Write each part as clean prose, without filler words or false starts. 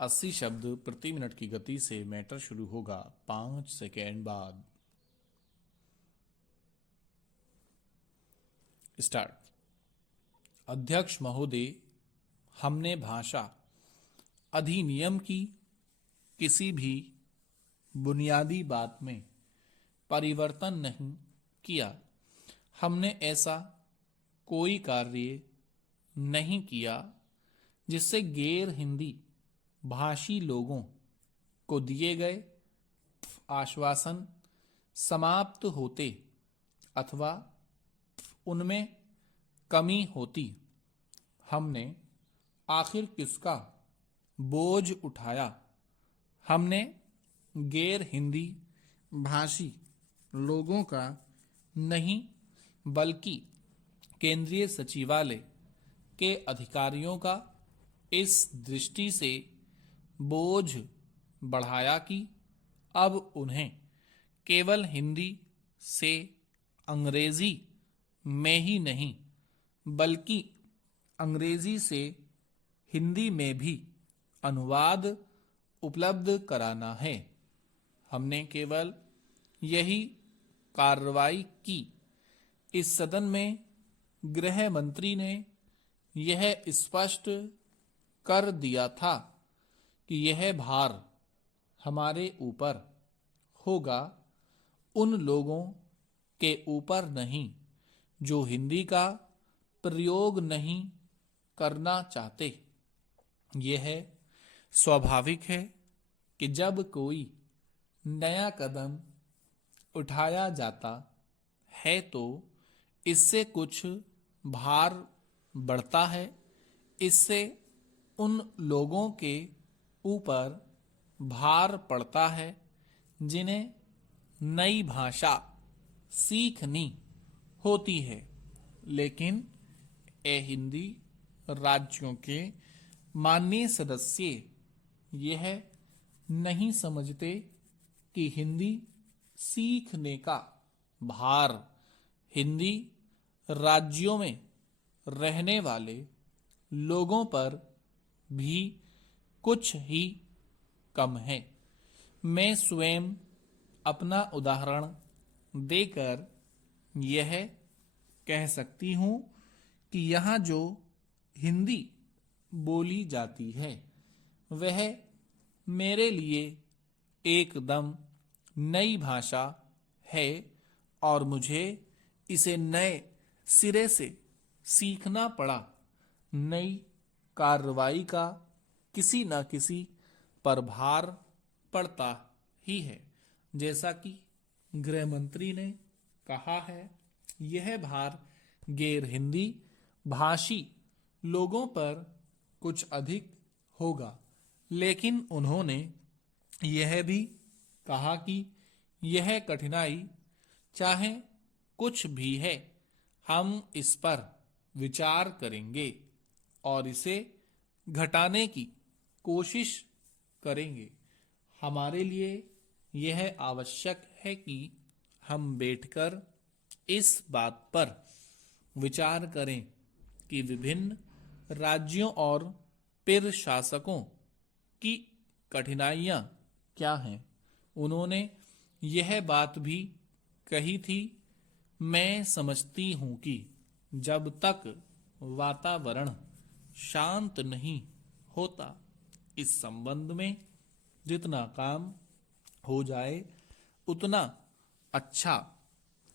80 शब्द प्रति मिनट की गति से मैटर शुरू होगा 5 सेकेंड बाद। स्टार्ट। अध्यक्ष महोदय, हमने भाषा अधिनियम की किसी भी बुनियादी बात में परिवर्तन नहीं किया। हमने ऐसा कोई कार्य नहीं किया जिससे गैर हिंदी भाषी लोगों को दिए गए आश्वासन समाप्त होते अथवा उनमें कमी होती। हमने आखिर किसका बोझ उठाया? हमने गैर हिंदी भाषी लोगों का नहीं, बल्कि केंद्रीय सचिवालय के अधिकारियों का इस दृष्टि से बोझ बढ़ाया कि अब उन्हें केवल हिंदी से अंग्रेजी में ही नहीं, बल्कि अंग्रेजी से हिंदी में भी अनुवाद उपलब्ध कराना है। हमने केवल यही कार्रवाई की। इस सदन में गृह मंत्री ने यह स्पष्ट कर दिया था कि यह भार हमारे ऊपर होगा, उन लोगों के ऊपर नहीं जो हिंदी का प्रयोग नहीं करना चाहते। यह स्वाभाविक है कि जब कोई नया कदम उठाया जाता है तो इससे कुछ भार बढ़ता है। इससे उन लोगों के ऊपर भार पड़ता है जिन्हें नई भाषा सीखनी होती है, लेकिन ए हिंदी राज्यों के माननीय सदस्य यह नहीं समझते कि हिंदी सीखने का भार हिंदी राज्यों में रहने वाले लोगों पर भी कुछ ही कम है। मैं स्वयं अपना उदाहरण देकर यह कह सकती हूँ कि यहाँ जो हिंदी बोली जाती है वह मेरे लिए एकदम नई भाषा है और मुझे इसे नए सिरे से सीखना पड़ा। नई कार्रवाई का किसी न किसी पर भार पड़ता ही है। जैसा कि गृह मंत्री ने कहा है, यह भार गैर हिंदी भाषी लोगों पर कुछ अधिक होगा, लेकिन उन्होंने यह भी कहा कि यह कठिनाई चाहे कुछ भी है, हम इस पर विचार करेंगे और इसे घटाने की कोशिश करेंगे। हमारे लिए यह आवश्यक है कि हम बैठकर इस बात पर विचार करें कि विभिन्न राज्यों और फिर शासकों की कठिनाइयां क्या हैं। उन्होंने यह बात भी कही थी, मैं समझती हूं कि जब तक वातावरण शांत नहीं होता, इस संबंध में जितना काम हो जाए उतना अच्छा,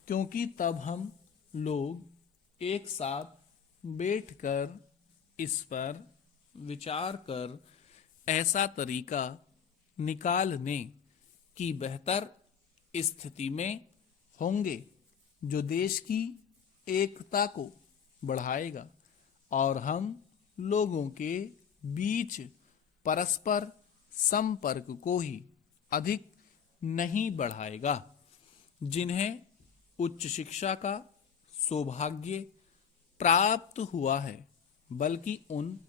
क्योंकि तब हम लोग एक साथ बैठकर इस पर विचार कर ऐसा तरीका निकालने की बेहतर स्थिति में होंगे जो देश की एकता को बढ़ाएगा और हम लोगों के बीच परस्पर संपर्क को ही अधिक नहीं बढ़ाएगा। जिन्हें उच्च शिक्षा का सौभाग्य प्राप्त हुआ है, बल्कि उन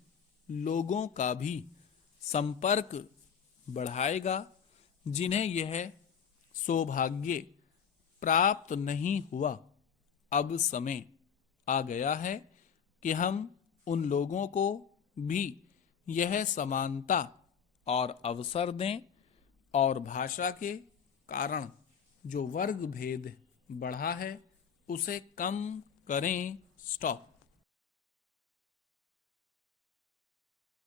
लोगों का भी संपर्क बढ़ाएगा जिन्हें यह सौभाग्य प्राप्त नहीं हुआ। अब समय आ गया है कि हम उन लोगों को भी यह समानता और अवसर दें और भाषा के कारण जो वर्ग भेद बढ़ा है उसे कम करें। स्टॉप।